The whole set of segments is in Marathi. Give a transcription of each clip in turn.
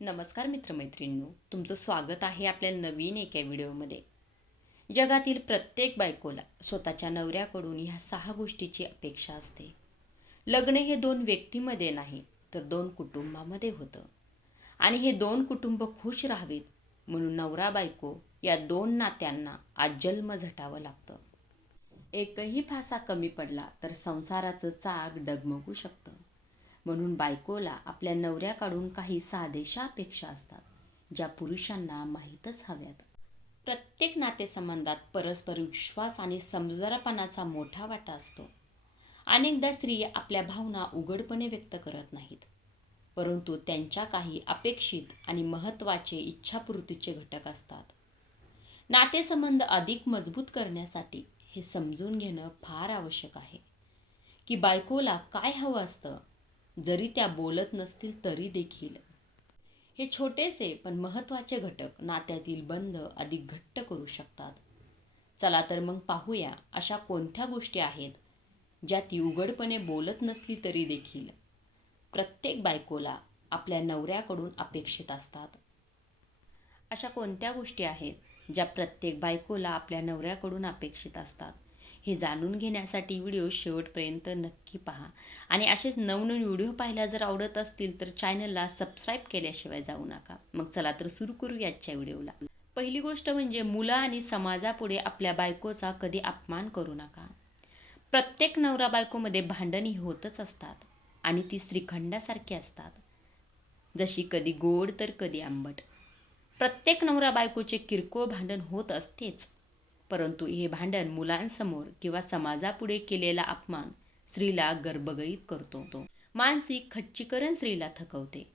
नमस्कार मित्रमैत्रिणींनो तुमचं स्वागत आहे आपल्या नवीन एका व्हिडिओमध्ये. जगातील प्रत्येक बायकोला स्वतःच्या नवऱ्याकडून ह्या सहा गोष्टीची अपेक्षा असते. लग्न हे दोन व्यक्तीमध्ये नाही तर दोन कुटुंबामध्ये होतं. आणि हे दोन कुटुंब खुश राहावीत म्हणून नवरा बायको या दोन नात्यांना आज जन्म झटावं लागतं. एकही फासा कमी पडला तर संसाराचं चाक डगमगू शकतं. म्हणून बायकोला आपल्या नवऱ्याकडून काही साधेशा अपेक्षा असतात ज्या पुरुषांना माहीतच हव्यात. प्रत्येक नातेसंबंधात परस्पर विश्वास आणि समजदारपणाचा मोठा वाटा असतो. अनेकदा स्त्री आपल्या भावना उघडपणे व्यक्त करत नाहीत परंतु त्यांच्या काही अपेक्षित आणि महत्त्वाचे इच्छापूर्तीचे घटक असतात. नातेसंबंध अधिक मजबूत करण्यासाठी हे समजून घेणं फार आवश्यक आहे की बायकोला काय हवं असतं जरी त्या बोलत नसतील तरी देखील. हे छोटेसे पण महत्त्वाचे घटक नात्यातील बंध अधिक घट्ट करू शकतात. चला तर मग पाहूया अशा कोणत्या गोष्टी आहेत ज्या ती उघडपणे बोलत नसली तरी देखील. प्रत्येक बायकोला आपल्या नवऱ्याकडून अपेक्षित असतात. अशा कोणत्या गोष्टी आहेत ज्या प्रत्येक बायकोला आपल्या नवऱ्याकडून अपेक्षित असतात? हे जाणून घेण्यासाठी व्हिडिओ शेवटपर्यंत नक्की पहा. आणि असेच नवनवीन व्हिडिओ पाहायला जर आवडत असतील तर चॅनलला सबस्क्राईब केल्याशिवाय जाऊ नका. मग चला तर सुरू करू आजच्या व्हिडिओला. पहिली गोष्ट म्हणजे मुलं आणि समाजापुढे आपल्या बायकोचा कधी अपमान करू नका. प्रत्येक नवरा बायकोमध्ये भांडणी होतच असतात आणि ती श्रीखंडासारखी असतात. जशी कधी गोड तर कधी आंबट. प्रत्येक नवरा बायकोचे किरकोळ भांडण होत असतेच. परंतु हे भांडण मुलांसमोर किंवा समाजापुढे केलेला अपमान स्त्रीला गर्भगळीत करतो मानसिक खच्चीकरण स्त्रीला थकवते.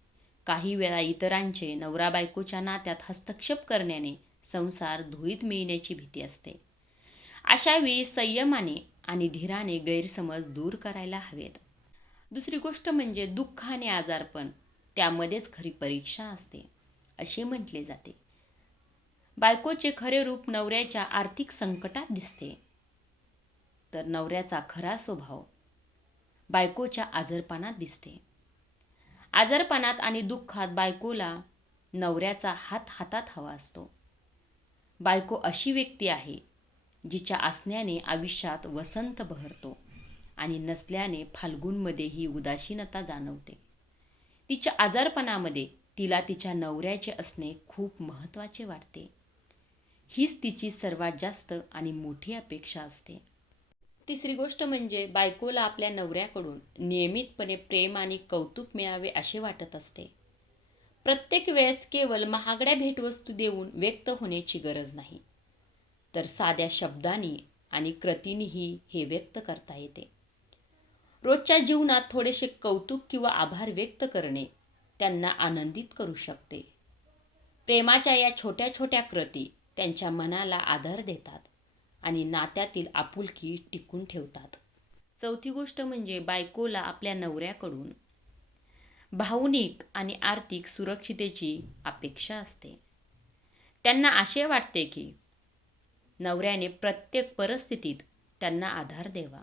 काही वेळा इतरांचे नवरा बायकोच्या नात्यात हस्तक्षेप करण्याने संसार धुळीत मिळण्याची भीती असते. अशावेळी संयमाने आणि धीराने गैरसमज दूर करायला हवेत. दुसरी गोष्ट म्हणजे दुःख आणि आजारपण त्यामध्येच खरी परीक्षा असते असे म्हटले जाते. बायकोचे खरे रूप नवऱ्याच्या आर्थिक संकटात दिसते. तर नवऱ्याचा खरा स्वभाव बायकोच्या आजारपणात दिसते. आजारपणात आणि दुःखात बायकोला नवऱ्याचा हात हातात हवा असतो. बायको अशी व्यक्ती आहे जिच्या असण्याने आयुष्यात वसंत बहरतो आणि नसल्याने फाल्गुनमध्ये ही उदासीनता जाणवते. तिच्या आजारपणामध्ये तिला तिच्या नवऱ्याचे असणे खूप महत्त्वाचे वाटते. हीच तिची सर्वात जास्त आणि मोठी अपेक्षा असते. तिसरी गोष्ट म्हणजे बायकोला आपल्या नवऱ्याकडून नियमितपणे प्रेम आणि कौतुक मिळावे असे वाटत असते. प्रत्येक वेळेस केवळ महागड्या भेटवस्तू देऊन व्यक्त होण्याची गरज नाही. तर साध्या शब्दांनी आणि कृतींनीही हे व्यक्त करता येते. रोजच्या जीवनात थोडेसे कौतुक किंवा आभार व्यक्त करणे त्यांना आनंदित करू शकते. प्रेमाच्या या छोट्या छोट्या कृती त्यांच्या मनाला आधार देतात आणि नात्यातील आपुलकी टिकून ठेवतात. चौथी गोष्ट म्हणजे बायकोला आपल्या नवऱ्याकडून. भावनिक आणि आर्थिक सुरक्षितेची अपेक्षा असते. त्यांना असे वाटते की नवऱ्याने प्रत्येक परिस्थितीत त्यांना आधार द्यावा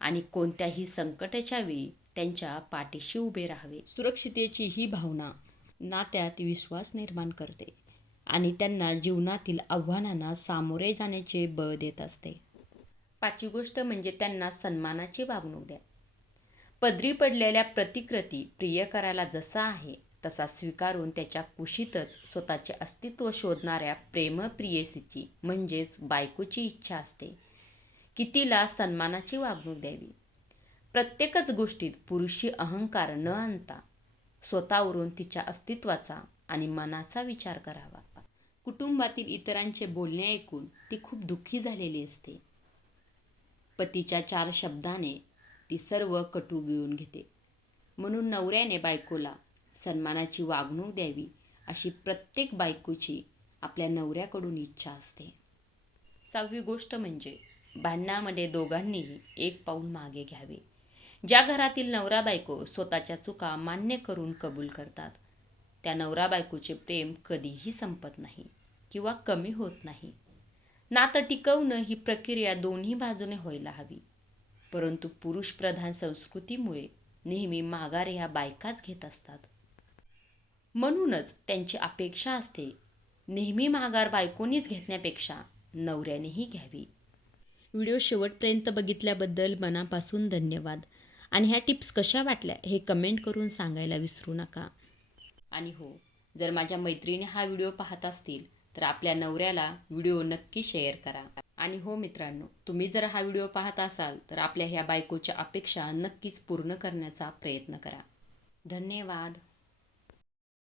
आणि कोणत्याही संकटाच्या वेळी त्यांच्या पाठीशी उभे राहावे. सुरक्षितेची ही भावना नात्यात विश्वास निर्माण करते. आणि त्यांना जीवनातील आव्हानांना सामोरे जाण्याचे बळ देत असते. पाचवी गोष्ट म्हणजे त्यांना सन्मानाची वागणूक द्या. पदरी पडलेल्या प्रतिकृती प्रियकराला जसा आहे तसा स्वीकारून त्याच्या कुशीतच स्वतःचे अस्तित्व शोधणाऱ्या प्रेमप्रियसीची म्हणजेच बायकोची इच्छा असते की तिला सन्मानाची वागणूक द्यावी. प्रत्येकच गोष्टीत पुरुषी अहंकार न आणता स्वतःवरून तिच्या अस्तित्वाचा आणि मनाचा विचार करावा. कुटुंबातील इतरांचे बोलणे ऐकून ती खूप दुःखी झालेली असते. पतीच्या चार शब्दाने ती सर्व कटू गिळून घेते. म्हणून नवऱ्याने बायकोला सन्मानाची वागणूक द्यावी अशी प्रत्येक बायकोची आपल्या नवऱ्याकडून इच्छा असते. सहावी गोष्ट म्हणजे भांडणामध्ये दोघांनीही एक पाऊल मागे घ्यावे. ज्या घरातील नवरा बायको स्वतःच्या चुका मान्य करून कबूल करतात त्या नवरा बायकोचे प्रेम कधीही संपत नाही. किंवा कमी होत नाही. नातं टिकवणं ही प्रक्रिया दोन्ही बाजूने व्हायला हवी. परंतु पुरुषप्रधान संस्कृतीमुळे नेहमी माघार ह्या बायकाच घेत असतात. म्हणूनच त्यांची अपेक्षा असते नेहमी माघार बायकोनीच घेतण्यापेक्षा नवऱ्यानेही घ्यावी. व्हिडिओ शेवटपर्यंत बघितल्याबद्दल मनापासून धन्यवाद. आणि ह्या टिप्स कशा वाटल्या हे कमेंट करून सांगायला विसरू नका. आणि हो जर माझ्या मैत्रिणी हा व्हिडिओ पाहत असतील तर आपल्या नवऱ्याला व्हिडिओ नक्की शेअर करा. आणि हो मित्रांनो तुम्ही जर हा व्हिडिओ पाहत असाल तर आपल्या ह्या बायकोच्या अपेक्षा नक्कीच पूर्ण करण्याचा प्रयत्न करा. धन्यवाद.